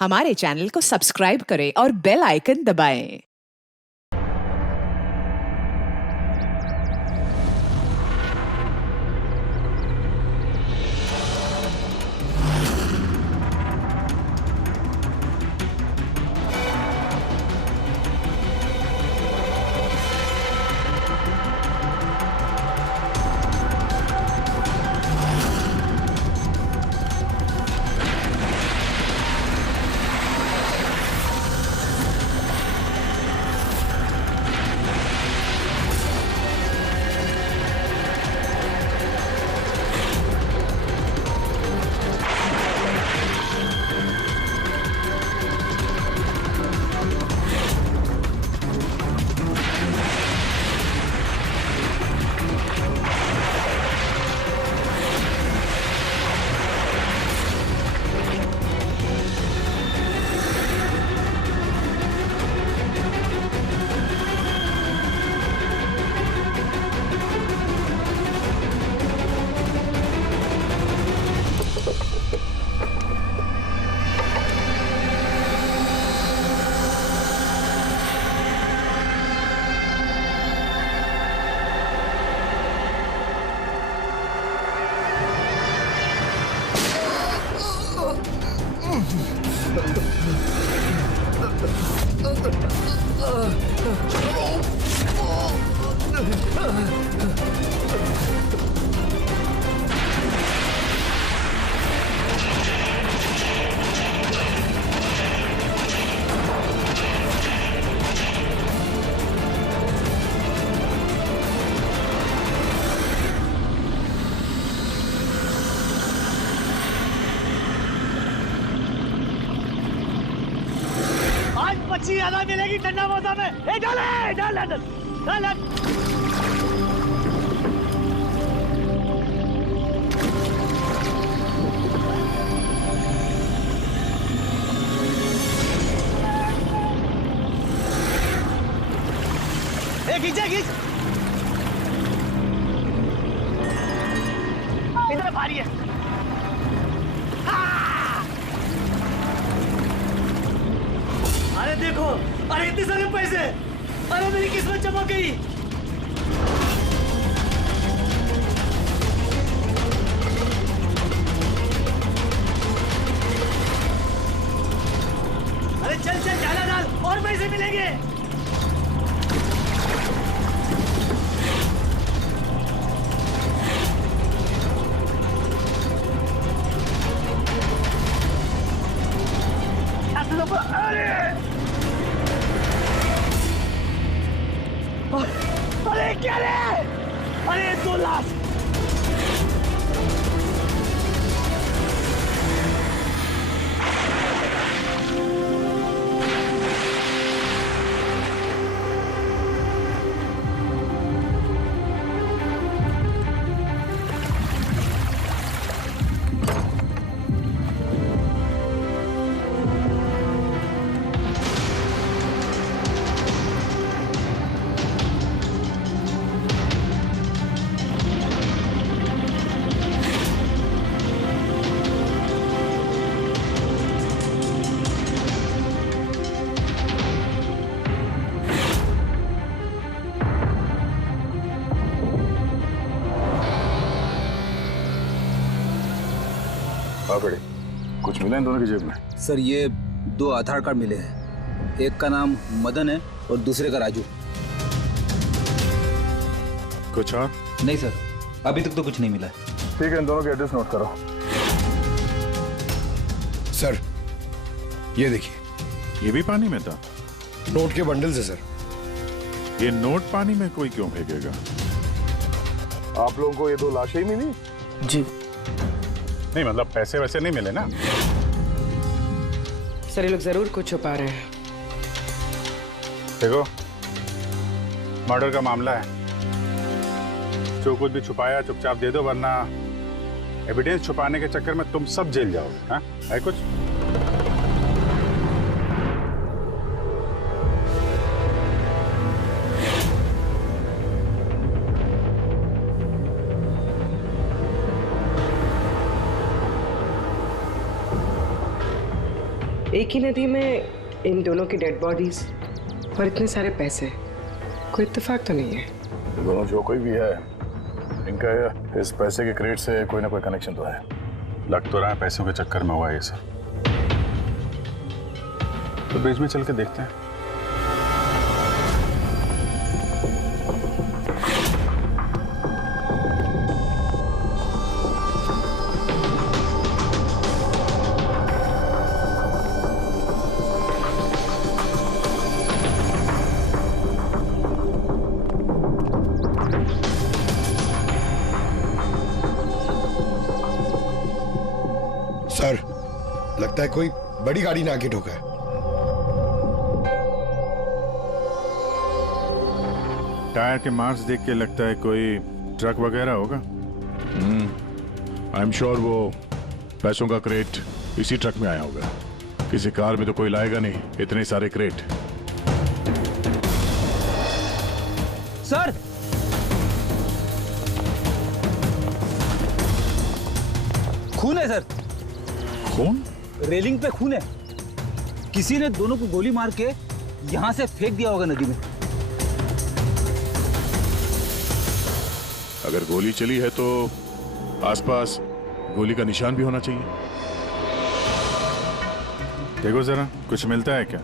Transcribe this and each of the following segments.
हमारे चैनल को सब्सक्राइब करें और बेल आइकन दबाएं। मच्छी ज्यादा मिलेगी ठंडा मौसम में। डाल डाल डाल डाल डाल। खींचा खींच, इधर भारी है। अरे देखो, अरे इतने सारे पैसे, अरे मेरी किस्मत चमक गई। अरे चल चल डाला डाल, और पैसे मिलेंगे। अरे क्या रे? अरे 2 लाख। बड़े कुछ मिला इन दोनों की जेब में? सर ये 2 आधार कार्ड मिले हैं, एक का नाम मदन है और दूसरे का राजू। कुछ और? नहीं सर, अभी तक तो कुछ नहीं मिला है। ठीक है, इन दोनों के एड्रेस नोट करो। सर ये देखिए, ये भी पानी में था? नोट के बंडल से सर। ये नोट पानी में कोई क्यों फेंकेगा? आप लोगों को ये 2 लाशें ही मिली? जी नहीं मतलब पैसे वैसे नहीं मिले ना? सर, ये लोग जरूर कुछ छुपा रहे हैं। देखो, मर्डर का मामला है, जो कुछ भी छुपाया चुपचाप दे दो, वरना एविडेंस छुपाने के चक्कर में तुम सब जेल जाओगे। हाँ है कुछ? एक ही नदी में इन दोनों की डेड बॉडीज और इतने सारे पैसे, कोई इत्तेफाक तो नहीं है? ये दोनों जो कोई भी है, इनका इस पैसे के क्रेट से कोई ना कोई कनेक्शन तो है। लग तो रहा है पैसों के चक्कर में हुआ ये सर। तो बीच में चल के देखते हैं। सर, लगता है कोई बड़ी गाड़ी ने आके ठोका है। टायर के मार्क्स देख के लगता है कोई ट्रक वगैरह होगा। आई एम श्योर वो पैसों का क्रेट इसी ट्रक में आया होगा। किसी कार में तो कोई लाएगा नहीं इतने सारे क्रेट। सर, खून है सर। खून? रेलिंग पे खून है। किसी ने दोनों को गोली मार के यहां से फेंक दिया होगा नदी में। अगर गोली चली है तो आसपास गोली का निशान भी होना चाहिए। देखो जरा, कुछ मिलता है क्या?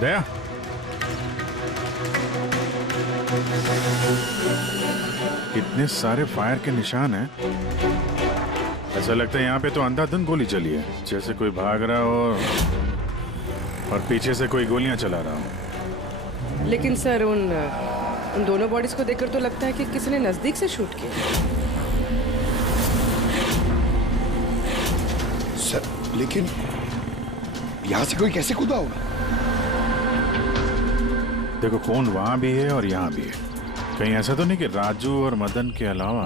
दया, कितने सारे फायर के निशान हैं। ऐसा लगता है यहाँ पे तो अंधाधुंध गोली चली है, जैसे कोई भाग रहा हो और पीछे से कोई गोलियां चला रहा हो। लेकिन सर उन दोनों बॉडीज को देखकर तो लगता है कि किसी ने नजदीक से शूट किया। सर, लेकिन यहां से कोई कैसे कूदा होगा? देखो, खून वहां भी है और यहाँ भी है। कहीं ऐसा तो नहीं कि राजू और मदन के अलावा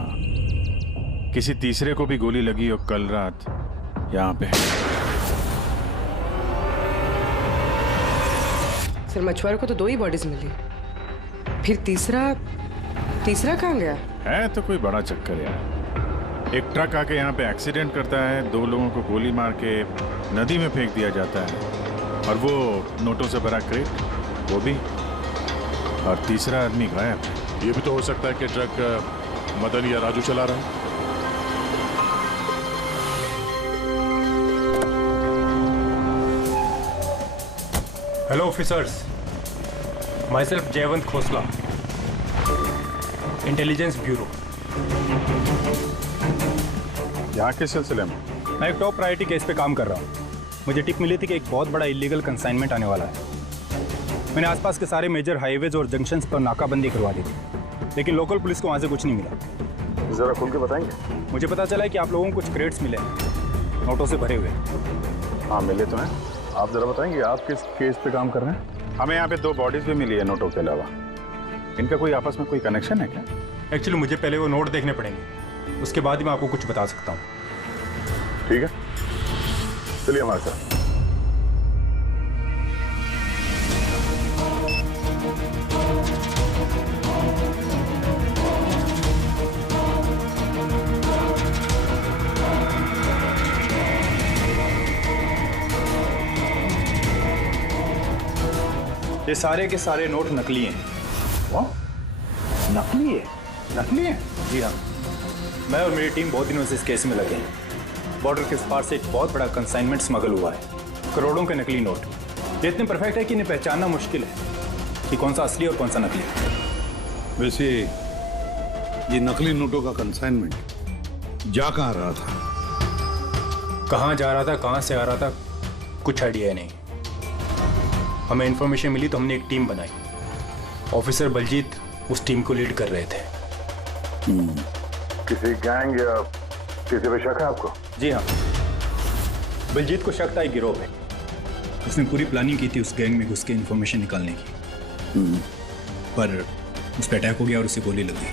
किसी तीसरे को भी गोली लगी हो कल रात यहाँ पे? सर, मछुआरों को तो 2 ही बॉडीज मिली, फिर तीसरा कहाँ गया? है तो कोई बड़ा चक्कर यार। एक ट्रक आके यहाँ पे एक्सीडेंट करता है, 2 लोगों को गोली मार के नदी में फेंक दिया जाता है, और वो नोटों से भरा क्रेट, वो भी, और तीसरा आदमी गायब। ये भी तो हो सकता है कि ट्रक मदन या राजू चला रहा है। Hello officers, my self Jaywant Khosla, intelligence bureau. यहाँ के सिलसिले में? मैं एक टॉप प्रायोरिटी केस पे काम कर रहा हूँ। मुझे टिप मिली थी कि एक बहुत बड़ा इलीगल कंसाइनमेंट आने वाला है। मैंने आसपास के सारे मेजर हाईवेज और जंक्शंस पर नाकाबंदी करवा दी थी, लेकिन लोकल पुलिस को वहाँ से कुछ नहीं मिला। जरा खुल के बताएंगे? मुझे पता चला है कि आप लोगों को कुछ क्रेट्स मिले हैं, नोटों से भरे हुए। हाँ, मिले तो हैं। आप जरा बताएंगे आप किस केस पे काम कर रहे हैं? हमें यहाँ पे 2 बॉडीज भी मिली है नोटों के अलावा। इनका कोई आपस में कोई कनेक्शन है क्या? एक्चुअली मुझे पहले वो नोट देखने पड़ेंगे, उसके बाद ही मैं आपको कुछ बता सकता हूँ। ठीक है, चलिए हमारे साथ। ये सारे के सारे नोट नकली हैं। नकली है? नकली है? जी हाँ, मैं और मेरी टीम बहुत दिनों से इस केस में लगे हैं। बॉर्डर के पार से एक बहुत बड़ा कंसाइनमेंट स्मगल हुआ है, करोड़ों के नकली नोट। ये इतने परफेक्ट है कि इन्हें पहचानना मुश्किल है कि कौन सा असली और कौन सा नकली है। वैसे ये नकली नोटों का कंसाइनमेंट जा कहाँ रहा था? कहाँ जा रहा था, कहाँ से आ रहा था, कुछ आइडिया नहीं। हमें इन्फॉर्मेशन मिली तो हमने एक टीम बनाई। ऑफिसर बलजीत उस टीम को लीड कर रहे थे। किसी गैंग या किसी पे शक है आपको? जी हाँ, बलजीत को शक था एक गिरोह पे। उसने पूरी प्लानिंग की थी उस गैंग में घुस के इन्फॉर्मेशन निकालने की, पर उस पर अटैक हो गया और उसे गोली लग गई।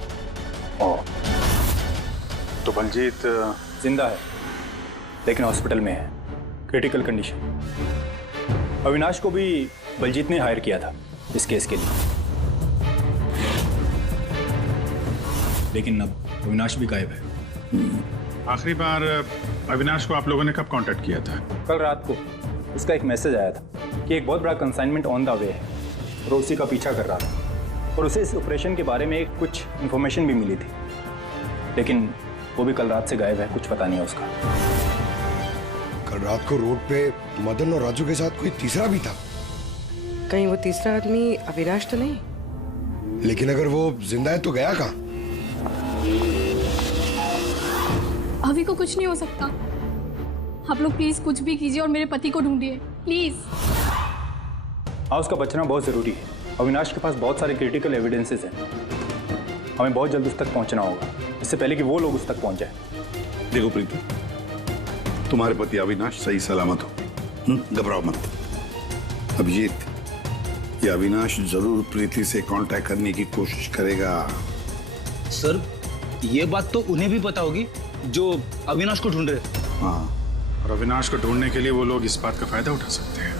तो बलजीत जिंदा है, लेकिन हॉस्पिटल में है। Critical condition. अविनाश को भी बलजीत ने हायर किया था इस केस के लिए, लेकिन अब अविनाश भी गायब है। आखिरी बार अविनाश को आप लोगों ने कब कांटेक्ट किया था? कल रात को उसका एक मैसेज आया था कि एक बहुत बड़ा कंसाइनमेंट ऑन द वे है और उसी का पीछा कर रहा था, और उसे इस ऑपरेशन के बारे में कुछ इंफॉर्मेशन भी मिली थी, लेकिन वो भी कल रात से गायब है, कुछ पता नहीं है उसका। कल रात को रोड पे मदन और राजू के साथ कोई तीसरा भी था। कहीं वो तीसरा आदमी अविनाश तो नहीं? लेकिन अगर वो जिंदा है तो गया कहाँ? अभी को कुछ नहीं हो सकता। आप लोग प्लीज कुछ भी कीजिए और मेरे पति को ढूंढिए प्लीज। हाँ, उसका बचना बहुत जरूरी है। अविनाश के पास बहुत सारे क्रिटिकल एविडेंसेस हैं, हमें बहुत जल्द उस तक पहुंचना होगा, इससे पहले कि वो लोग उस तक पहुंच जाए। देखो प्रीति, तुम्हारे पति अविनाश सही सलामत हो, घबराओ मत। अभिजीत, ये अविनाश जरूर प्रीति से कांटेक्ट करने की कोशिश करेगा। सर, ये बात तो उन्हें भी पता होगी जो अविनाश को ढूंढ रहे। हाँ, और अविनाश को ढूंढने के लिए वो लोग इस बात का फायदा उठा सकते हैं।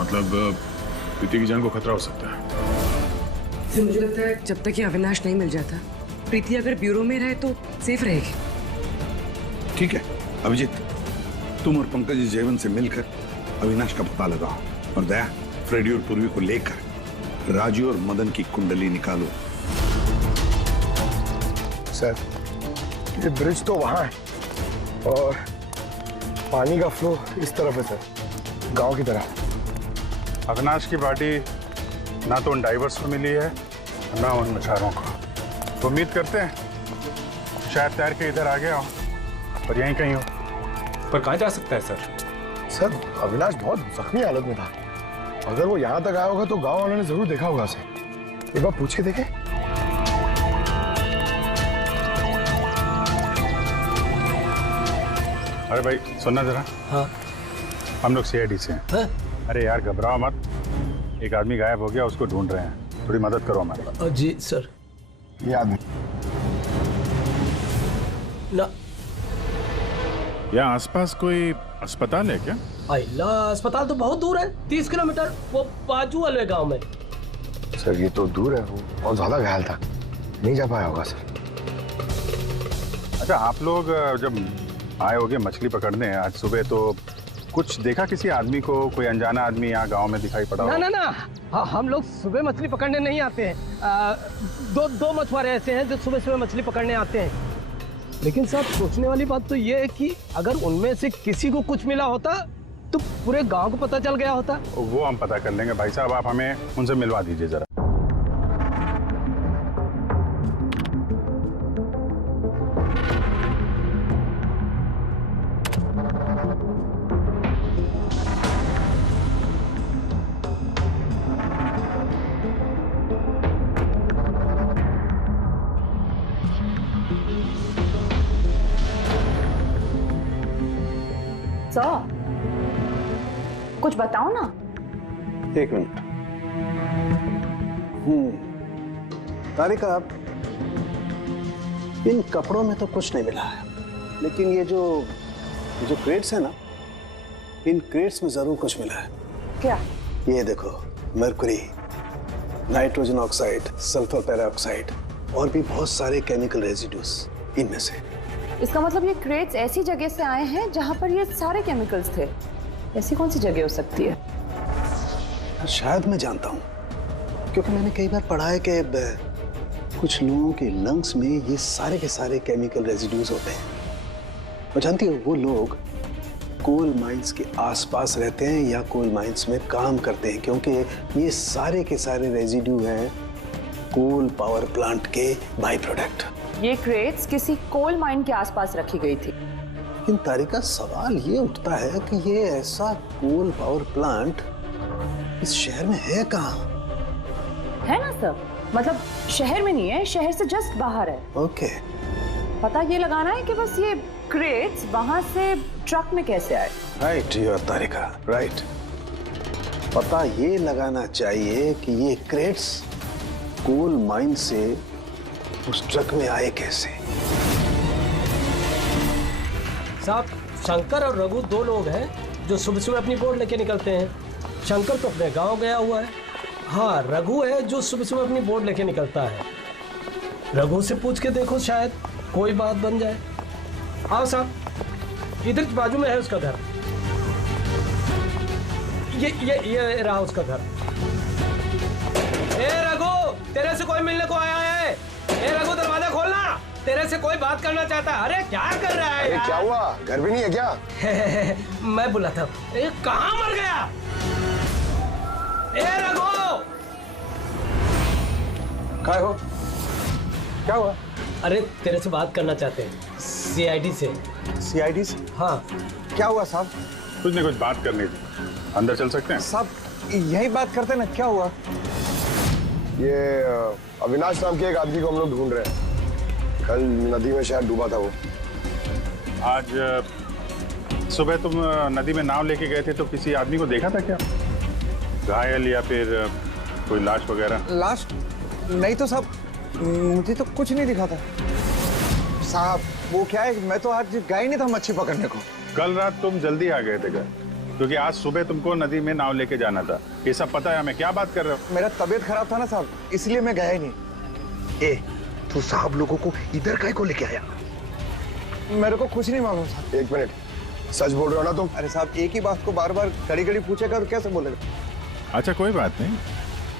मतलब प्रीति की जान को खतरा हो सकता है। तो मुझे लगता है जब तक ये अविनाश नहीं मिल जाता, प्रीति अगर ब्यूरो में रहे तो सेफ रहेगी। ठीक है अभिजीत, तुम और पंकज जयवंत से मिलकर अविनाश का पता लगाओ, और दया फ्रेडी और पूर्वी को लेकर राजू और मदन की कुंडली निकालो। सर, ये ब्रिज तो वहाँ है और पानी का फ्लो इस तरफ है सर, गांव की तरफ। अविनाश की बॉडी ना तो उन डाइवर्स को मिली है ना उन मछुआरों को। तो उम्मीद करते हैं शायद तैर के इधर आ गया हो और यहीं कहीं हो। पर कहाँ जा सकता है सर? सर, अविनाश बहुत जख्मी हालत में था। अगर वो यहाँ तक आया होगा तो गांव वालों ने जरूर देखा होगा उसे। एक बार पूछ के देखे। अरे भाई सुनना जरा। हाँ। हम लोग सीआईडी से हैं। हाँ? अरे यार घबराओ मत, एक आदमी गायब हो गया, उसको ढूंढ रहे हैं, थोड़ी मदद करो हमारी। जी सर। ये आदमी ना, यहाँ आसपास कोई अस्पताल है क्या? अल्लाह, अस्पताल तो बहुत दूर है, 30 किलोमीटर, वो बाजू वाले गांव में। सर, ये तो दूर है, वो बहुत ज्यादा घायल था, नहीं जा पाया होगा सर। अच्छा, आप लोग जब आए होगे मछली पकड़ने आज सुबह, तो कुछ देखा किसी आदमी को? कोई अनजाना आदमी यहाँ गांव में दिखाई पड़ा? ना ना ना, हम लोग सुबह मछली पकड़ने नहीं आते हैं। दो मछुआरे ऐसे हैं जो सुबह सुबह मछली पकड़ने आते हैं। लेकिन साहब, सोचने वाली बात तो ये है कि अगर उनमें से किसी को कुछ मिला होता तो पूरे गांव को पता चल गया होता। वो हम पता कर लेंगे भाई साहब, आप हमें उनसे मिलवा दीजिए जरा। कुछ बताओ ना। एक मिनट। तारिका, इन कपड़ों में तो कुछ नहीं मिला है, लेकिन ये जो क्रेट्स है ना, इन क्रेट्स में जरूर कुछ मिला है। क्या? ये देखो, mercury, nitrogen oxide, sulphur peroxide और भी बहुत सारे केमिकल रेजिड्यूज इनमें से। इसका मतलब ये क्रेट्स ऐसी जगह से आए हैं जहां पर ये सारे केमिकल्स थे। ऐसी कौन सी जगह हो सकती है? शायद मैं जानता हूँ, क्योंकि मैंने कई बार पढ़ा है कि कुछ लोगों के लंग्स में ये सारे के सारे केमिकल रेजिड्यूज होते हैं। और जानती हो, वो लोग कोल माइंस के आसपास रहते हैं या कोल माइंस में काम करते हैं, क्योंकि ये सारे के सारे रेजिड्यू हैं कोल पावर प्लांट के बाई प्रोडक्ट। ये क्रेट्स किसी कोल माइन के आसपास रखी गई थी। इन तारिका, सवाल ये उठता है कि ये ऐसा कोल पावर प्लांट इस शहर में है कहाँ? है ना सर, मतलब शहर में नहीं है, शहर से जस्ट बाहर है। ओके। पता ये लगाना है कि बस ये क्रेट्स वहां से ट्रक में कैसे आए। Right your Tarika, right. पता ये लगाना चाहिए कि ये क्रेट्स कोल माइन से उस ट्रक में आए कैसे। साहब, शंकर और रघु दो लोग हैं जो सुबह सुबह अपनी बोट लेके निकलते हैं। शंकर तो अपने गांव गया हुआ है। हाँ, रघु है जो सुबह सुबह अपनी बोट लेके निकलता है। रघु से पूछ के देखो, शायद कोई बात बन जाए। आओ साहब, इधर बाजू में है उसका घर। ये रहा उसका घर। ए रघु, तेरे से कोई मिलने को आया है। ए रघु, दरवाजा खोलना, तेरे से कोई बात करना चाहता है। अरे क्या कर रहा है? अरे क्या हुआ, घर भी नहीं है क्या? मैं बोला था। ए, कहाँ मर गया? ए रघु, क्या हो? क्या हुआ? अरे तेरे से बात करना चाहते हैं, सीआईडी से। सीआईडी से? हाँ। क्या हुआ साहब? कुछ नहीं, कुछ बात करनी थी। अंदर चल सकते हैं? साहब यही बात करते ना, क्या हुआ? ये अविनाश नाम के एक आदमी को हम लोग ढूंढ रहे हैं। कल नदी में शायद डूबा था वो। आज सुबह तुम नदी में नाव लेके गए थे तो किसी आदमी को देखा था क्या? घायल या फिर कोई लाश वगैरह? लाश नहीं तो साहब, मुझे तो कुछ नहीं दिखा था साहब। वो क्या है, मैं तो आज गया ही नहीं था मच्छी पकड़ने को। कल रात तुम जल्दी आ गए थे घर, क्योंकि आज सुबह तुमको नदी में नाव लेके जाना था। ये सब पता है हमें। क्या बात कर रहे हो? मेरा तबीयत खराब था ना साहब, इसलिए मैं गया ही नहीं। ए, तू साहब लोगों को इधर काहे को लेके आया? मेरे को कुछ नहीं मालूम साहब। एक मिनट, सच बोल रहे हो ना तुम? अरे साहब, एक ही बात को बार बार घड़ी घड़ी पूछेगा तो कैसे बोलेगा? अच्छा कोई बात नहीं,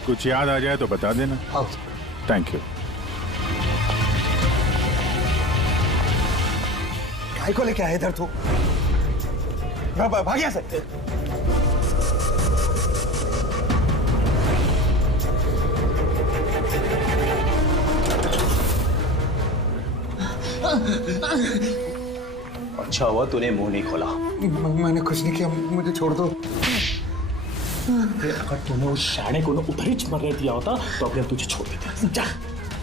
कुछ याद आ जाए तो बता देना। हाँ। Thank you. काहे को लेके आया इधर तू? भाग यहाँ से। अच्छा हुआ तूने मुंह नहीं खोला। मैंने कुछ नहीं किया, मुझे छोड़ दो। अगर तूने उस शाणे को उधर ही मरने दिया होता तो अपने तुझे छोड़ देते। जा।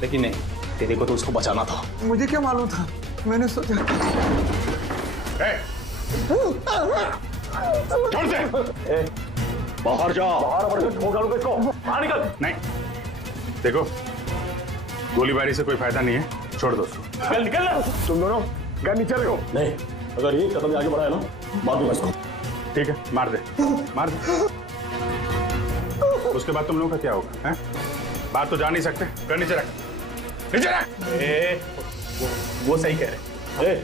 लेकिन नहीं, तेरे को तो उसको बचाना था। मुझे क्या मालूम था, मैंने सोचा। बाहर जा, बाहर छोड़ डालूंगा इसको। बाहर निकल। नहीं, देखो गोलीबारी से कोई फायदा नहीं है, छोड़ दो उसको। निकल। तुम दोनों क्या नीचे रहो? नहीं, अगर ये कदम आगे बढ़ाया ना, मार दूंगा इसको। ठीक है, मार दे, मार दे। उसके बाद तुम लोगों का क्या होगा? हैं? बात तो जा नहीं सकते। कर नीचे रख, नीचे रख। वो सही कह रहे।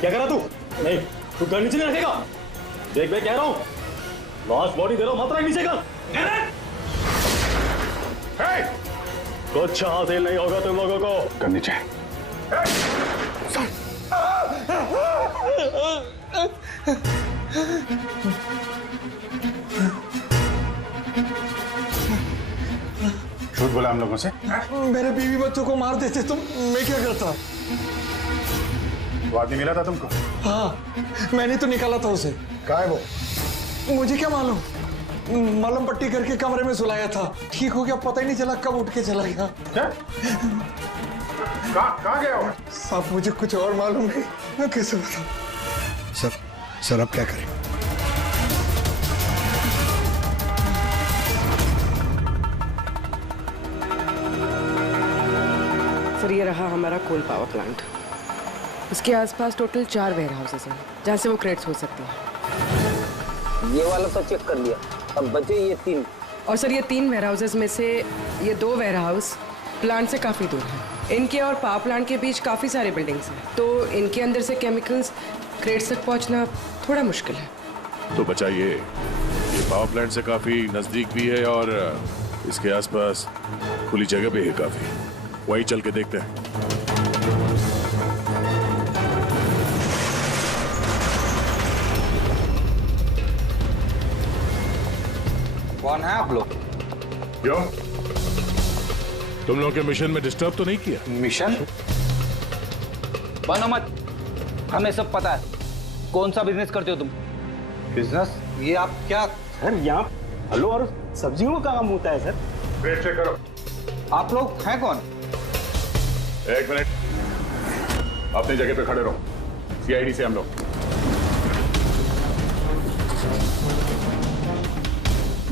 क्या कह रहा तू? नहीं, तू कर नीचे नहीं रखेगा। देख मैं कह रहा हूँ, लास्ट बॉडी दे रहा हूँ, मात्रा नीचे का। कुछ हासिल नहीं होगा तुम लोगों को। कर नीचे। झूठ बोला हम लोगों से। मेरे बीवी बच्चों को मार देते तुम, मैं क्या करता? वो आदमी मिला था तुमको? हाँ, मैंने तो निकाला था उसे। कहाँ है वो? मुझे क्या मालूम, मलम पट्टी करके कमरे में सुलाया था, ठीक हो गया, पता ही नहीं चला कब उठ के चला गया। क्या? कहाँ गया वो? साहब मुझे कुछ और मालूम नहीं, मैं कैसे बताऊं? सर अब क्या करें? सर ये रहा हमारा कोल पावर प्लांट। इसके आसपास टोटल 4 वेयर हाउसेस हैं जहाँ से वो क्रेट्स हो सकती हैं। ये वाला तो चेक कर लिया, अब बचे ये 3। और सर ये 3 वेयर हाउसेस में से ये 2 वेयर हाउस प्लांट से काफ़ी दूर हैं। इनके और पावर प्लांट के बीच काफ़ी सारे बिल्डिंग्स हैं, तो इनके अंदर से केमिकल्स क्रेट्स तक पहुँचना थोड़ा मुश्किल है। तो बचाइए, ये पावर प्लांट से काफी नजदीक भी है और इसके आसपास खुली जगह भी है काफी। वही चल के देखते हैं। कौन है आप लोग? क्यों? तुम लोग के मिशन में डिस्टर्ब तो नहीं किया? मिशन? बनो मत, हमें सब पता है। कौन सा बिजनेस करते हो तुम? बिजनेस? ये आप क्या? सर यहाँ फलों और सब्जियों का काम होता है सर। वेट चेक करो। आप लोग हैं कौन? एक मिनट, अपनी जगह पे खड़े रहो। सीआईडी से हम लोग।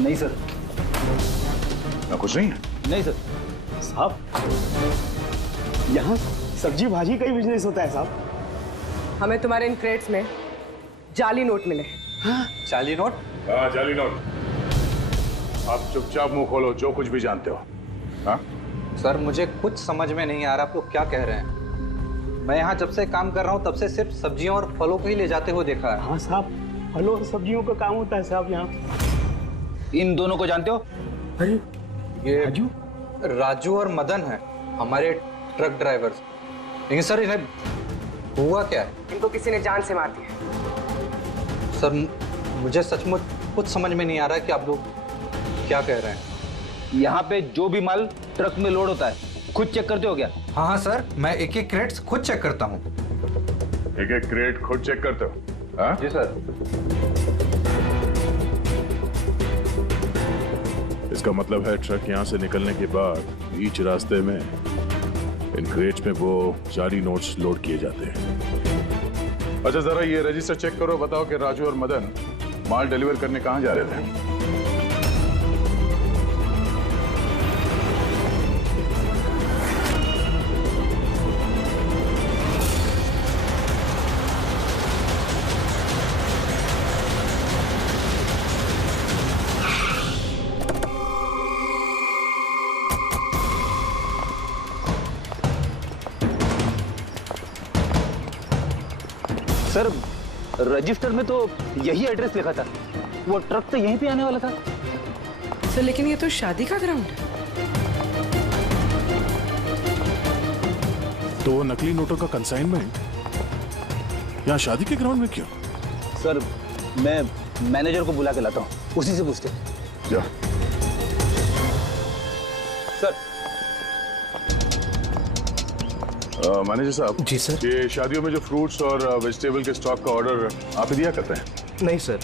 नहीं सर। ना कुछ नहीं है? नहीं सर। साहब यहाँ सब्जी भाजी का ही बिजनेस होता है साहब। हमें तुम्हारे इन क्रेट्स में जाली नोट मिले। चाली नोट? हाँ, जाली नोट। आप चुपचाप मुंह खोलो, जो कुछ भी जानते हो। हाँ? सर मुझे कुछ समझ में नहीं आ रहा आप लोग क्या कह रहे हैं। मैं यहाँ जब से काम कर रहा हूँ तब से सिर्फ सब्जियों और फलों को ही ले जाते हुए देखा है। हाँ साहब, फलों और सब्जियों का काम होता है साहब यहाँ। इन दोनों को जानते हो? अरे ये राजू और मदन है, हमारे ट्रक ड्राइवर्स। लेकिन सर इन्हें हुआ क्या है? इनको किसी ने जान से मार दिया। सर मुझे सचमुच कुछ समझ में नहीं आ रहा है कि आप लोग क्या कह रहे हैं। यहाँ पे जो भी माल ट्रक में लोड होता है खुद चेक करते हो क्या? हाँ हाँ सर, मैं एक एक क्रेट्स खुद चेक करता हूँ। एक एक क्रेट खुद चेक करते हो? हाँ? जी सर। इसका मतलब है ट्रक यहाँ से निकलने के बाद बीच रास्ते में इन क्रेट्स में वो जाली नोट्स लोड किए जाते हैं। अच्छा जरा ये रजिस्टर चेक करो, बताओ कि राजू और मदन माल डिलीवर करने कहाँ जा रहे थे? सर रजिस्टर में तो यही एड्रेस लिखा था, वो ट्रक तो यहीं पे आने वाला था। सर लेकिन ये तो शादी का ग्राउंड है। तो वो नकली नोटों का कंसाइनमेंट यहाँ शादी के ग्राउंड में क्यों? सर मैं मैनेजर को बुला के लाता हूँ, उसी से पूछते। जा। सर मैनेजर साहब। जी सर। ये शादियों में जो फ्रूट्स और वेजिटेबल के स्टॉक का ऑर्डर आप ही दिया करते हैं? नहीं सर,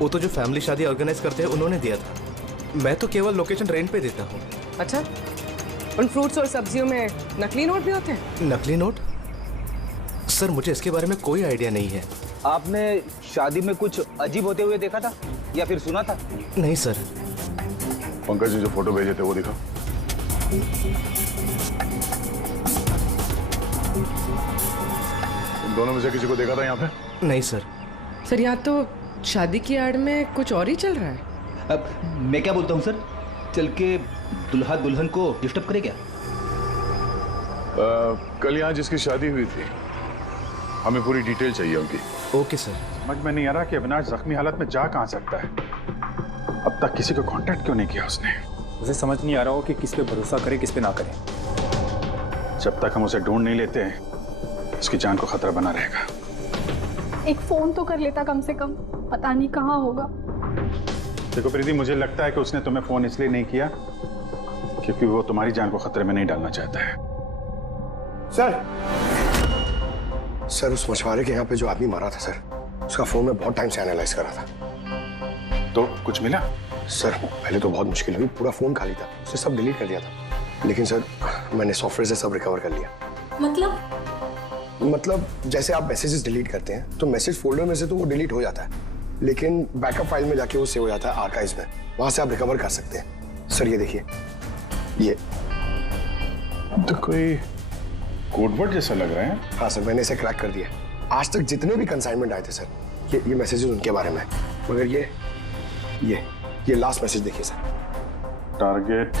वो तो जो फैमिली शादी ऑर्गेनाइज करते हैं उन्होंने दिया था। मैं तो केवल लोकेशन रेंट पे देता हूँ। अच्छा, उन फ्रूट्स और सब्जियों में नकली नोट भी होते हैं? नकली नोट? सर मुझे इसके बारे में कोई आइडिया नहीं है। आपने शादी में कुछ अजीब होते हुए देखा था या फिर सुना था? नहीं सर। पंकज ने जो फोटो भेजे थे वो दिखा। दोनों में से किसी को देखा था यहाँ पे? नहीं सर। सर यहाँ तो शादी की आड़ में कुछ और ही चल रहा है। अब मैं क्या बोलता हूँ सर, चल के दुल्हा दुल्हन को डिस्टर्ब करे क्या? कल यहाँ जिसकी शादी हुई थी हमें पूरी डिटेल चाहिए उनकी। Okay sir. समझ में नहीं आ रहा कि अविनाश जख्मी हालत में जा कहाँ सकता है। अब तक किसी को कांटेक्ट क्यों नहीं किया उसने? मुझे समझ नहीं आ रहा हो कि किस पे भरोसा करे किस पे ना करे। जब तक हम उसे ढूंढ नहीं लेते हैं उसकी जान को खतरा बना रहेगा। एक फोन तो कर लेता कम से कम, पता नहीं कहाँ होगा। देखो प्रीति, मुझे लगता है कि उसने तुम्हें फोन इसलिए नहीं किया क्योंकि वो तुम्हारी जान को खतरे में नहीं डालना चाहता है। सर उस मछुआरे के यहाँ पे जो आदमी मारा था सर, उसका फोन में बहुत टाइम से एनालाइज करा था। तो कुछ मिला? सर पहले तो बहुत मुश्किल हुई, पूरा फोन खाली था, उसने सब डिलीट कर दिया था। लेकिन सर मैंने सॉफ्टवेयर से सब रिकवर कर लिया। मतलब जैसे आप मैसेजेस डिलीट करते हैं तो मैसेज फोल्डर में से तो वो डिलीट हो जाता है, लेकिन बैकअप फाइल में जाके वो सेव हो जाता है आर्काइव्स में, वहां से आप रिकवर कर सकते हैं। सर ये देखिए, ये तो कोई कोडवर्ड जैसा लग रहा है। हाँ सर, मैंने इसे क्रैक कर दिया। आज तक जितने भी कंसाइनमेंट आए थे सर, ये मैसेजेस उनके बारे में है। मगर ये लास्ट मैसेज देखिए सर। टारगेट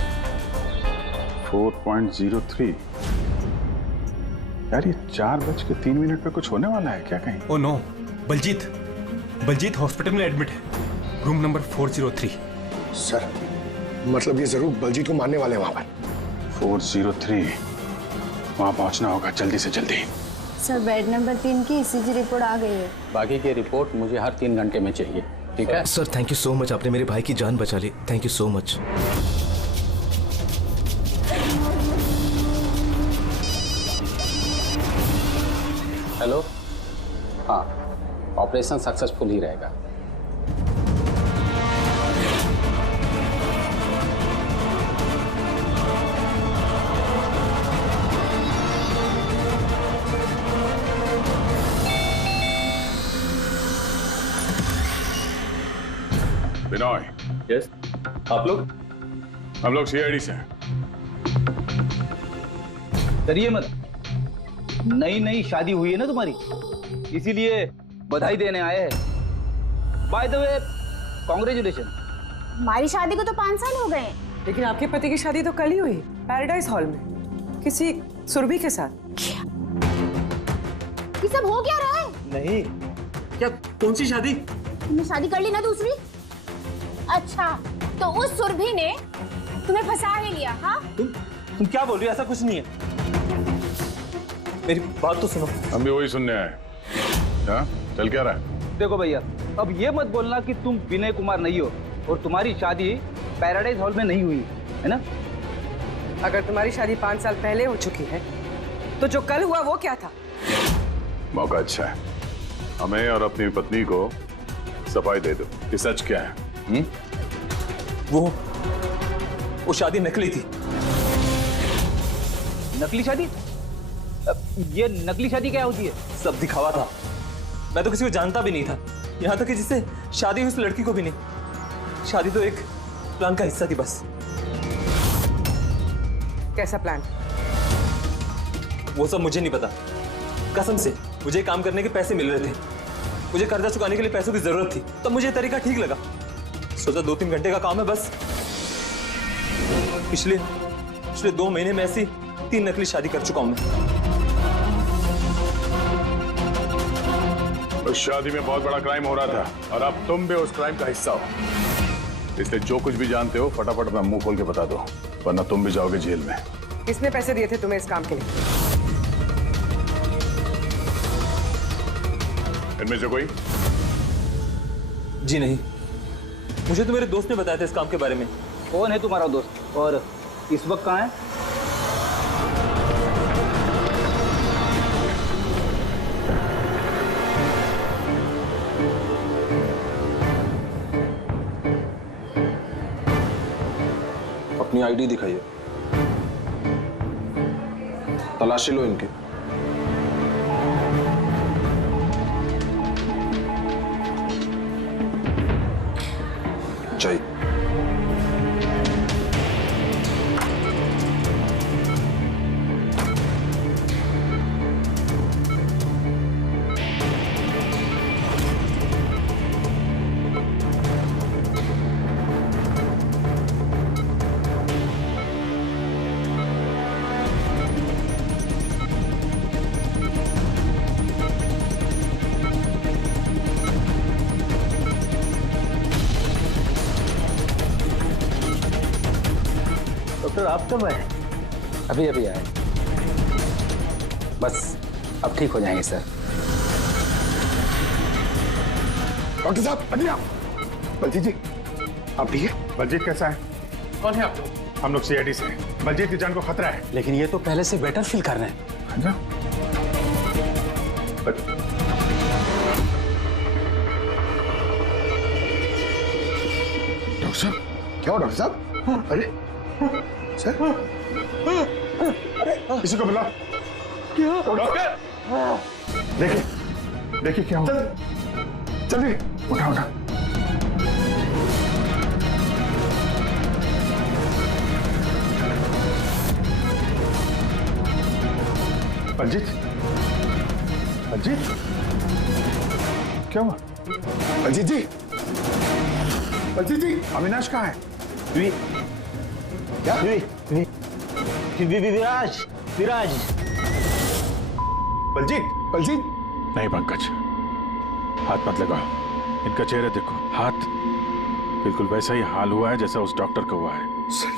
4.03। यार ये 4:03 पे कुछ होने वाला है क्या कहीं? ओ नो, बलजीत हॉस्पिटल में एडमिट है, रूम नंबर 403। सर मतलब ये जरूर बलजीत को मारने वाले हैं वहां पर। 403 वहां पहुंचना होगा जल्दी से जल्दी। सर बेड नंबर 3 की ईसीजी रिपोर्ट आ गई है। बाकी की रिपोर्ट मुझे हर 3 घंटे में चाहिए, ठीक है? Sir thank you so much, आपने मेरे भाई की जान बचा ली। Thank you so much. Hello, हाँ, ऑपरेशन सक्सेसफुल ही रहेगा। बिनॉय। यस, आप लोग? हम लोग सीआईडी से हैं। डरिए मत, नई शादी हुई है ना तुम्हारी, इसीलिए बधाई देने आए हैं। By the way congratulation. हमारी शादी को तो 5 साल हो गए हैं। लेकिन आपके पति की शादी तो कल ही हुई, पैराडाइज हॉल में, किसी सुरभि के साथ। ये सब हो क्या रहा है? नहीं, क्या कौन सी शादी? तुमने शादी कर ली ना दूसरी? अच्छा, तो उस सुरभि ने तुम्हें फंसा ही लिया? हाँ, तुम क्या बोल रही हो? ऐसा कुछ नहीं है। मेरी बात तो सुनो। हम भी वही सुनने आए। हाँ, चल क्या रहा है? देखो भैया, अब ये मत बोलना कि तुम विनय कुमार नहीं हो और तुम्हारी शादी पैराडाइज हॉल में नहीं हुई है ना? अगर तुम्हारी शादी 5 साल पहले हो चुकी है तो जो कल हुआ वो क्या था? मौका अच्छा है, हमें और अपनी पत्नी को सफाई दे दो कि सच क्या है। वो शादी नकली थी। नकली शादी? ये नकली शादी क्या होती है? सब दिखावा था। मैं तो किसी को जानता भी नहीं था, यहाँ तक कि जिससे शादी हुई उस लड़की को भी नहीं। शादी तो एक प्लान का हिस्सा थी बस। कैसा प्लान? वो सब मुझे नहीं पता, कसम से। मुझे काम करने के पैसे मिल रहे थे, मुझे कर्जा चुकाने के लिए पैसों की जरूरत थी, तब मुझे तरीका ठीक लगा। सोचा 2-3 घंटे का काम है बस। पिछले 2 महीने में ऐसी 3 नकली शादी कर चुका हूं मैं। उस शादी में बहुत बड़ा क्राइम हो रहा था और अब तुम भी उस क्राइम का हिस्सा हो, इसलिए जो कुछ भी जानते हो फटाफट अपना मुंह खोल के बता दो, वरना तुम भी जाओगे जेल में। किसने पैसे दिए थे तुम्हें इस काम के लिए? इनमें से कोई? जी नहीं, मुझे तो मेरे दोस्त ने बताया था इस काम के बारे में। कौन है तुम्हारा दोस्त और इस वक्त कहाँ है? अपनी आईडी दिखाइए, तलाशी लो इनकी। चाहिए। डॉक्टर आप कब आए? अभी आए, बस अब ठीक हो जाएंगे सर। डॉक्टर साहब, अभी आप। बलजीत जी, आप ठीक है? बलजीत कैसा है? कौन है आप लोग? हम लोग सीआईडी से हैं। बलजीत की जान को खतरा है। लेकिन ये तो पहले से बेटर फील कर रहे हैं। डॉक्टर साहब, क्या हो डॉक्टर साहब? अरे सर, किसी को बुला। डॉक्टर, देखिए क्या हुआ। चलिए, उठा। बलजीत, क्या हुआ? बलजीत जी, अविनाश कहाँ है? क्या? विराज। बलजीत नहीं पंकज, हाथ मत लगाओ। इनका चेहरा देखो, हाथ बिल्कुल वैसा ही हाल हुआ है जैसा उस डॉक्टर का हुआ है। सर,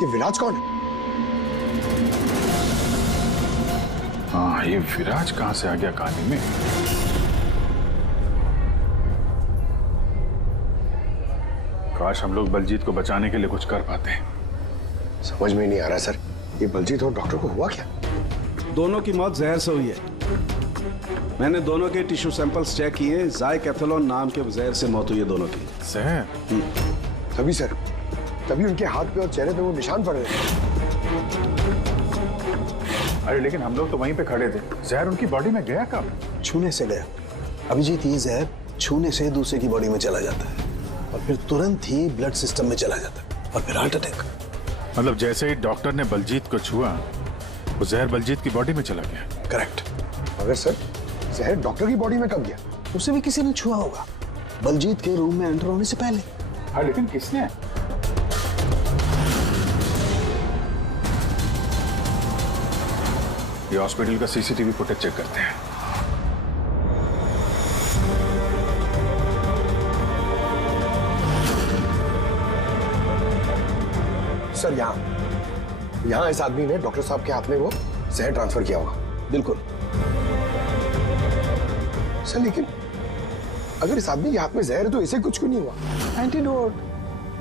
ये विराज कौन है? हाँ, ये विराज कहां से आ गया कहानी में? काश हम लोग बलजीत को बचाने के लिए कुछ कर पाते। समझ में नहीं आ रहा सर, ये बलजीत और डॉक्टर को हुआ क्या? दोनों की मौत जहर से हुई है। मैंने दोनों के टिश्यू सैंपल्स चेक किए, ज़ाइकैथोलोन नाम के जहर से मौत हुई है दोनों की। जहर? तभी सर, तभी उनके हाथ पे और चेहरे पे वो निशान पड़ रहे थे। अरे लेकिन हम लोग तो वहीं पे खड़े थे, जहर उनकी बॉडी में गया कब? छूने से गया। अभिजीत, ये जहर छूने से दूसरे की बॉडी में चला जाता है और फिर तुरंत ही ब्लड सिस्टम में चला जाता है और फिर हार्ट अटैक। मतलब जैसे ही डॉक्टर ने बलजीत को छुआ, वो जहर बलजीत की बॉडी में चला गया। करेक्ट। मगर सर, जहर डॉक्टर की बॉडी में कब गया? उसे भी किसी ने छुआ होगा। बलजीत के रूम में एंटर होने से पहले। हाँ, लेकिन किसने? ये हॉस्पिटल का सीसीटीवी फुटेज चेक करते हैं। सर यहाँ इस आदमी ने डॉक्टर साहब के हाथ में वो जहर ट्रांसफर किया होगा। बिल्कुल सर, लेकिन अगर इस आदमी के हाथ में जहर है तो इसे कुछ क्यों नहीं हुआ? एंटीडोट।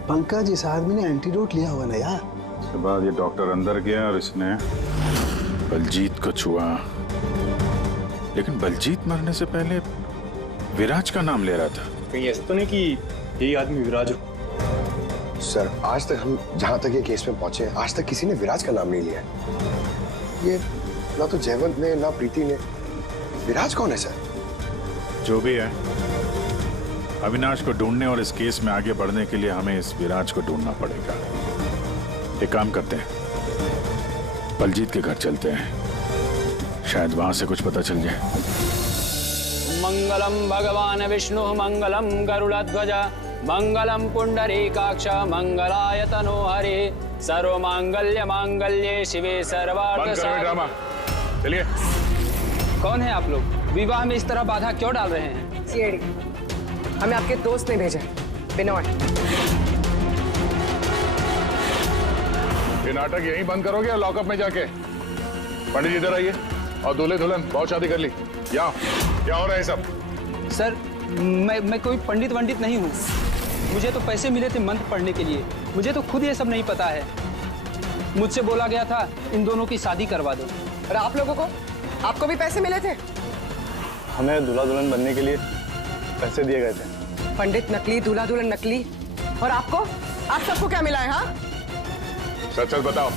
पंकज, इस आदमी ने एंटीडोट लिया हुआ ना यार। उसके बाद ये डॉक्टर अंदर गया और इसने बलजीत को छुआ, लेकिन बलजीत मरने से पहले विराज का नाम ले रहा था। कहीं ऐसा तो नहीं कि यही आदमी विराज हो? सर, आज तक हम जहां तक ये केस में पहुंचे, आज तक किसी ने विराज का नाम नहीं लिया है। ये ना तो जयवंत ने ना प्रीति ने। विराज कौन है सर? जो भी है, अविनाश को ढूंढने और इस केस में आगे बढ़ने के लिए हमें इस विराज को ढूंढना पड़ेगा। एक काम करते हैं, बलजीत के घर चलते हैं, शायद वहां से कुछ पता चल जाए। मंगलम भगवान विष्णु मंगलम गरुड़ध्वज मंगलम पुंडरीकाक्ष मंगलाय तनो हरे सर्व मांगल्य मांगल्ये शिवे सर्वार्थ ड्रामा। चलिए। कौन है आप लोग? विवाह में इस तरह बाधा क्यों डाल रहे हैं? सीआईडी, हमें आपके दोस्त ने भेजा, बिनोय। ये नाटक यहीं बंद करोगे या लॉकअप में जाके? पंडित जी इधर आइए और दूल्हे दुल्हन बहुत शादी कर ली। यहाँ क्या हो रहा है सब? सर, मैं कोई पंडित वंडित नहीं हूँ। मुझे तो पैसे मिले थे मंत्र पढ़ने के लिए। मुझे तो खुद ये सब नहीं पता है। मुझसे बोला गया था इन दोनों की शादी करवा दो। और आप लोगों को? आपको भी पैसे मिले थे? हमें दूल्हा दुल्हन बनने के लिए पैसे दिए गए थे। पंडित नकली, दूल्हा दुल्हन नकली, और आपको? आप सबको क्या मिला है? हाँ, सच सच बताओ,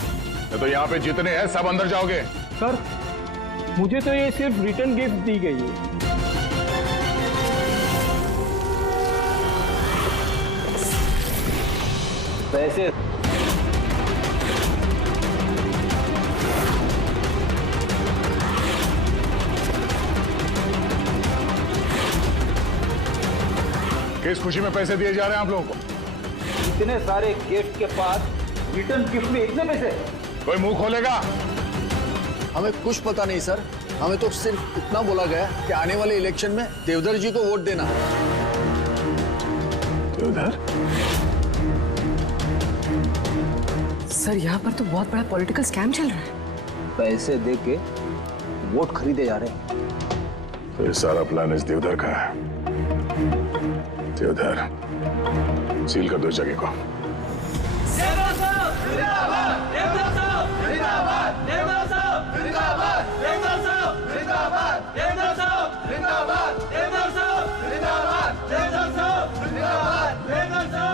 तो यहाँ पे जितने हैं सब अंदर जाओगे। सर, मुझे तो ये सिर्फ रिटर्न गिफ्ट दी गई है। पैसे किस खुशी में पैसे दिए जा रहे हैं आप लोगों को? इतने सारे गिफ्ट के पास रिटर्न गिफ्ट में इतने पैसे? कोई मुंह खोलेगा? हमें कुछ पता नहीं सर, हमें तो सिर्फ इतना बोला गया कि आने वाले इलेक्शन में देवधर जी को वोट देना। देवधर? सर, यहाँ पर तो बहुत बड़ा पॉलिटिकल स्कैम चल रहा है। पैसे दे के वोट खरीदे जा रहे हैं। तो ये सारा प्लान इस देवधर का है। देवधर, सील कर दो जगह को।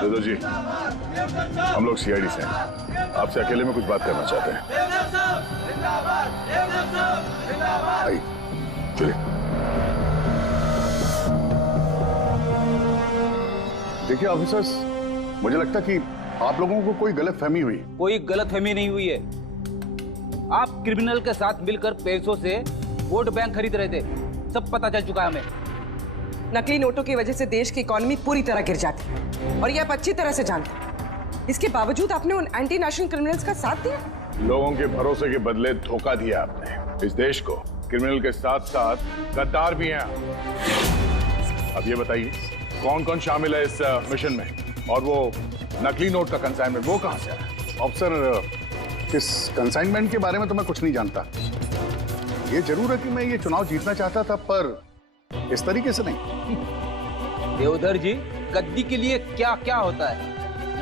देवधर जी, हम लोग सीआईडी से हैं, आपसे अकेले में कुछ बात करना चाहते हैं। आइए, चलिए। देखिए ऑफिसर्स, मुझे लगता कि आप लोगों को कोई गलतफहमी हुई। कोई गलतफहमी नहीं हुई है। आप क्रिमिनल के साथ मिलकर पैसों से वोट बैंक खरीद रहे थे, सब पता चल चुका है हमें। नकली नोटों की वजह से देश की इकोनॉमी पूरी तरह गिर जाती है और ये आप अच्छी तरह से जानते हैं। इसके बावजूद आपने उन एंटी नेशनल क्रिमिनल्स का साथ दिया। लोगों के भरोसे के बदले धोखा दिया आपने इस देश को। क्रिमिनल के साथ साथ गद्दार भी हैं। अब ये बताइए, कौन कौन शामिल है इस मिशन में? और वो नकली नोट का कंसाइनमेंट वो कहां से आया? ऑफिसर, इस कंसाइनमेंट के बारे में तो मैं कुछ नहीं जानता। ये जरूर है कि मैं ये चुनाव जीतना चाहता था, पर इस तरीके से नहीं। देवधर जी, गद्दी के लिए क्या क्या होता है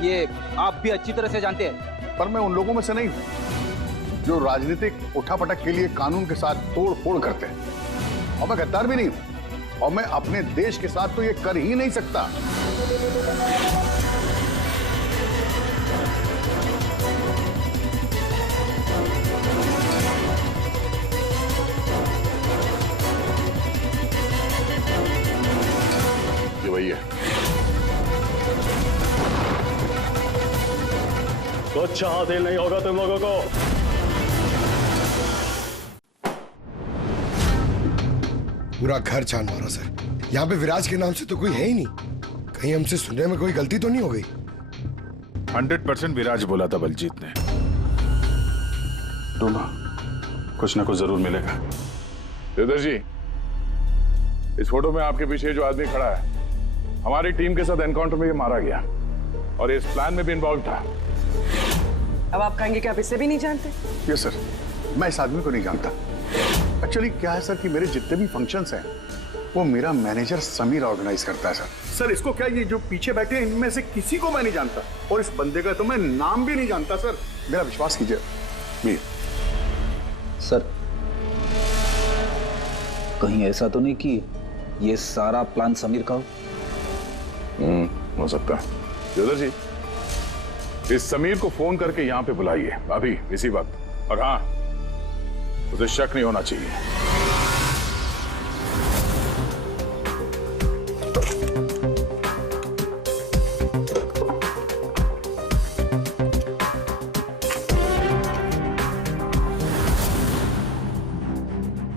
ये आप भी अच्छी तरह से जानते हैं। पर मैं उन लोगों में से नहीं हूं जो राजनीतिक उठापटक के लिए कानून के साथ तोड़ फोड़ करते हैं। और मैं गद्दार भी नहीं हूं, और मैं अपने देश के साथ तो ये कर ही नहीं सकता। ये वही है। कुछ हासिल नहीं होगा तुम लोगों को। पूरा घर छान मारा सर। यहाँ पे विराज के नाम से तो कोई है ही नहीं। कहीं हमसे सुनने में कोई गलती तो नहीं हो गई? 100% विराज बोला था बलजीत ने। डूमा, कुछ ना कुछ जरूर मिलेगा। देवधर जी, इस फोटो में आपके पीछे जो आदमी खड़ा है, हमारी टीम के साथ एनकाउंटर में ये मारा गया और इस प्लान में भी इन्वॉल्व था। अब आप कहेंगे कि आप इसे भी नहीं जानते? यस सर, मैं इस आदमी को नहीं जानता। एक्चुअली क्या है सर कि मेरे जितने भी फंक्शंस हैं वो मेरा मैनेजर समीर ऑर्गेनाइज करता है सर। सर इसको क्या, ये जो पीछे बैठे हैं इनमें से किसी को मैं नहीं जानता और इस बंदे का तो मैं नाम भी नहीं जानता सर। मेरा विश्वास कीजिए मीर। सर कहीं ऐसा तो नहीं कि ये सारा प्लान समीर का हो सकता है। देवधर जी, इस समीर को फोन करके यहाँ पे बुलाइए अभी इसी वक्त। और हाँ, उसे शक नहीं होना चाहिए।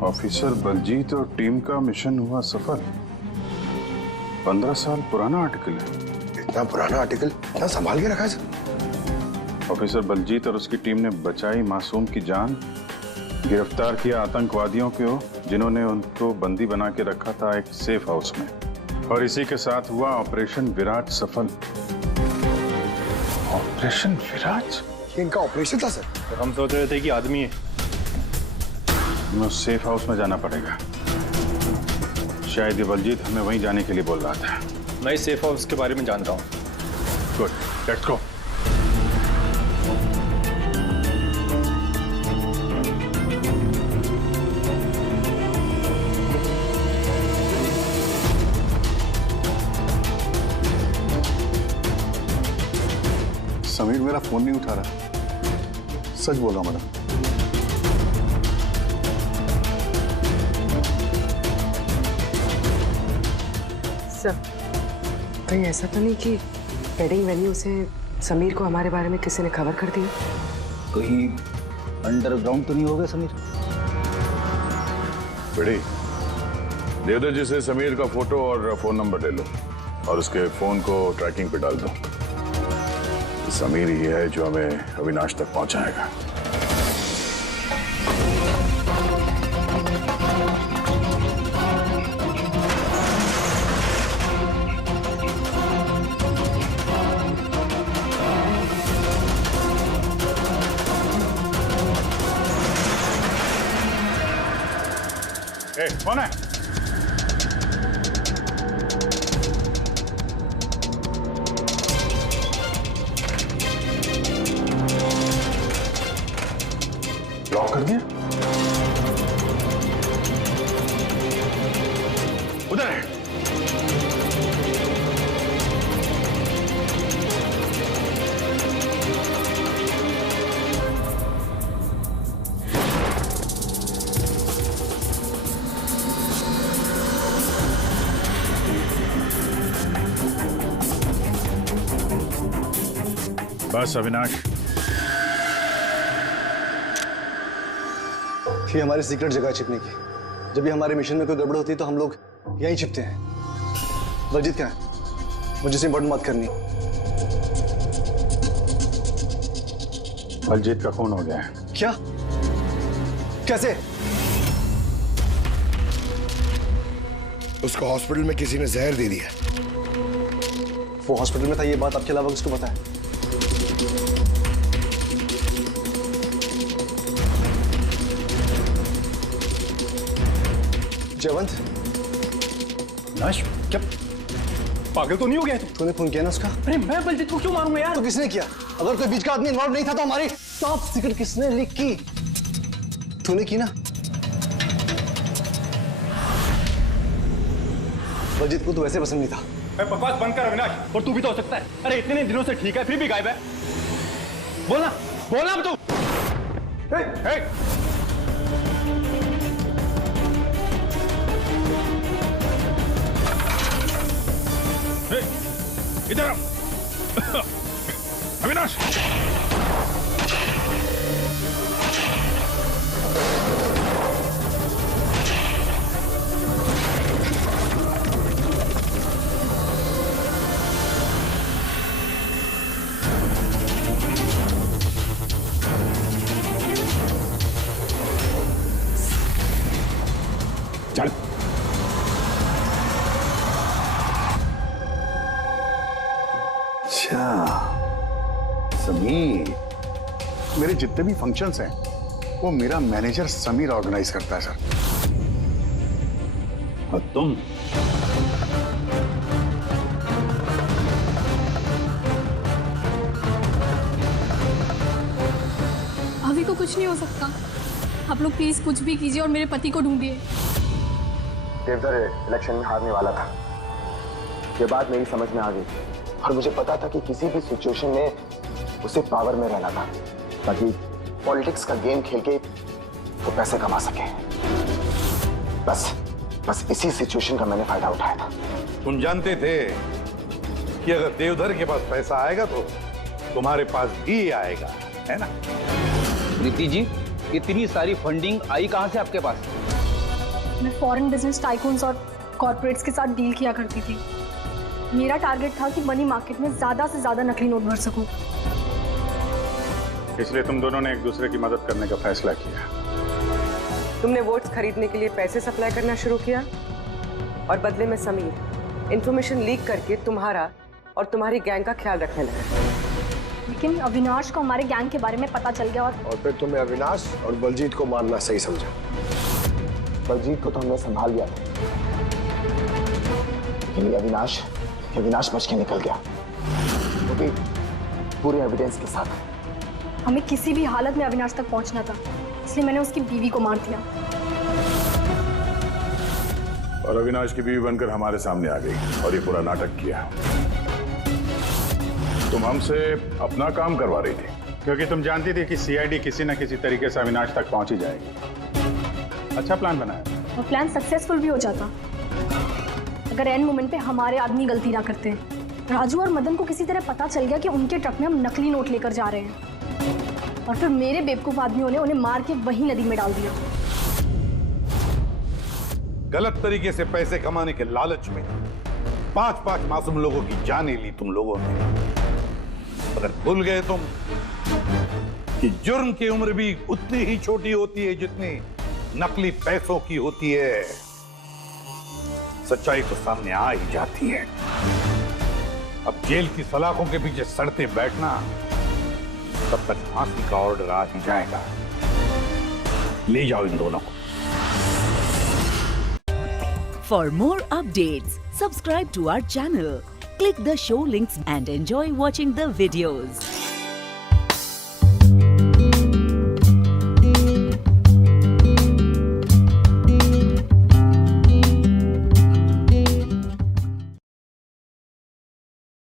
ऑफिसर बलजीत और टीम का मिशन हुआ सफल। 15 साल पुराना आर्टिकल है। इतना पुराना आर्टिकल इतना संभाल के रखा है सर? ऑफिसर बलजीत और उसकी टीम ने बचाई मासूम की जान, गिरफ्तार किया आतंकवादियों को जिन्होंने उनको बंदी बना के रखा था एक सेफ हाउस में, और इसी के साथ हुआ ऑपरेशन विराज सफल। ऑपरेशन विराज? इनका ऑपरेशन था सर? तो हम सोच रहे थे कि आदमी है। हमें उस सेफ हाउस में जाना पड़ेगा। शायद ये बलजीत हमें वहीं जाने के लिए बोल रहा था। मैं इस सेफ हाउस के बारे में जान रहा हूँ। Good, let's go. समीर मेरा फोन नहीं उठा रहा। सच बोल रहा हूं मैडम। सर, कहीं ऐसा तो नहीं कि वेडिंग वेन्यू से समीर को हमारे बारे में किसी ने खबर कर दी? कहीं अंडरग्राउंड तो नहीं हो गया समीर? बेटी, देवधर जी से समीर का फोटो और फोन नंबर ले लो और उसके फोन को ट्रैकिंग पे डाल दो। समीर ही है जो हमें अविनाश तक पहुंचाएगा। कौन है? लॉक कर दिया? उधर है। बस अविनाश, ये हमारी सीक्रेट जगह छिपने की। जब भी हमारे मिशन में कोई गड़बड़ होती है तो हम लोग यहीं छिपते हैं। बलजीत कहाँ है? मुझे से इंपॉर्टेंट बात करनी। बलजीत का खून हो गया है। क्या? कैसे? उसको हॉस्पिटल में किसी ने जहर दे दिया। वो हॉस्पिटल में था, ये बात आपके अलावा किसको पता है? जयवंत, नाश, क्या पागल तो नहीं हो गया? तूने फोन किया ना उसका? अरे मैं बलजीत को क्यों मारूंगा यार? तो किसने किया? अगर कोई बीच का आदमी इन्वॉल्व नहीं था तो हमारी टॉप सीक्रेट किसने लीक की? तूने की ना? बलजीत को तो वैसे पसंद नहीं था। मैं बकवास बंद कर अविनाश, और तू भी तो हो सकता है। अरे इतने दिनों से ठीक है, फिर भी गायब है। बोलना बोलना अब तू। इधर आओ। अविनाश, अच्छा, समीर। मेरे जितने भी फंक्शंस हैं वो मेरा मैनेजर समीर ऑर्गेनाइज करता है सर। और तुम अभी को कुछ नहीं हो सकता। आप लोग प्लीज कुछ भी कीजिए और मेरे पति को ढूंढिए। देवधर इलेक्शन में हारने वाला था, ये बात मेरी समझ में आ गई और मुझे पता था कि किसी भी सिचुएशन में उसे पावर में रहना था ताकि पॉलिटिक्स का गेम खेल के वो पैसे कमा सके। बस इसी सिचुएशन का मैंने फायदा उठाया था। तुम जानते थे कि अगर देवधर के पास पैसा आएगा तो तुम्हारे पास भी आएगा, है ना? प्रीति जी, इतनी सारी फंडिंग आई कहां से आपके पास? मैं फॉरेन बिजनेस टाइकून्स और कॉर्पोरेट्स के साथ डील किया करती थी। मेरा टारगेट था कि मनी मार्केट में ज्यादा से ज्यादा नकली नोट भर सकूं। इसलिए तुम दोनों ने एक दूसरे की मदद करने का फैसला किया। तुमने वोट्स खरीदने के लिए पैसे सप्लाई करना शुरू किया और बदले में समीर इंफॉर्मेशन लीक करके तुम्हारा और तुम्हारी गैंग का ख्याल रखने लगा। लेकिन अविनाश को हमारे गैंग के बारे में पता चल गया और फिर तुमने अविनाश और बलजीत को मारना सही समझा। बलजीत को तो हमने संभाल लिया था, लेकिन अविनाश बच के निकल गया, वो भी पूरे एविडेंस के साथ। हमें किसी भी हालत में अविनाश तक पहुंचना था, इसलिए मैंने उसकी बीवी को मार दिया। और अविनाश की बीवी बनकर हमारे सामने आ गई और ये पूरा नाटक किया। तुम हमसे अपना काम करवा रही थी क्योंकि तुम जानती थी कि सीआईडी किसी न किसी तरीके से अविनाश तक पहुंच ही जाएगी। अच्छा प्लान बनाया और प्लान सक्सेसफुल भी हो जाता अगर एंड मोमेंट पे हमारे आदमी गलती ना करते। राजू और मदन को किसी तरह पता चल गया कि उनके ट्रक में हम नकली नोट लेकर जा रहे हैं और फिर मेरे बेवकूफ आदमियों ने उन्हें मार के वही नदी में डाल दिया। गलत तरीके से पैसे कमाने के लालच में 5-5 मासूम लोगों की जानें ली तुम लोगों ने। अगर भूल गए तुम कि जुर्म की उम्र भी उतनी ही छोटी होती है जितनी नकली पैसों की होती है, सच्चाई तो सामने आ ही जाती है। अब जेल की सलाखों के पीछे सड़ते बैठना, तब तक फांसी का ऑर्डर आ ही जाएगा। ले जाओ इन दोनों को। For more updates, subscribe to our channel, click the show links and enjoy watching the videos.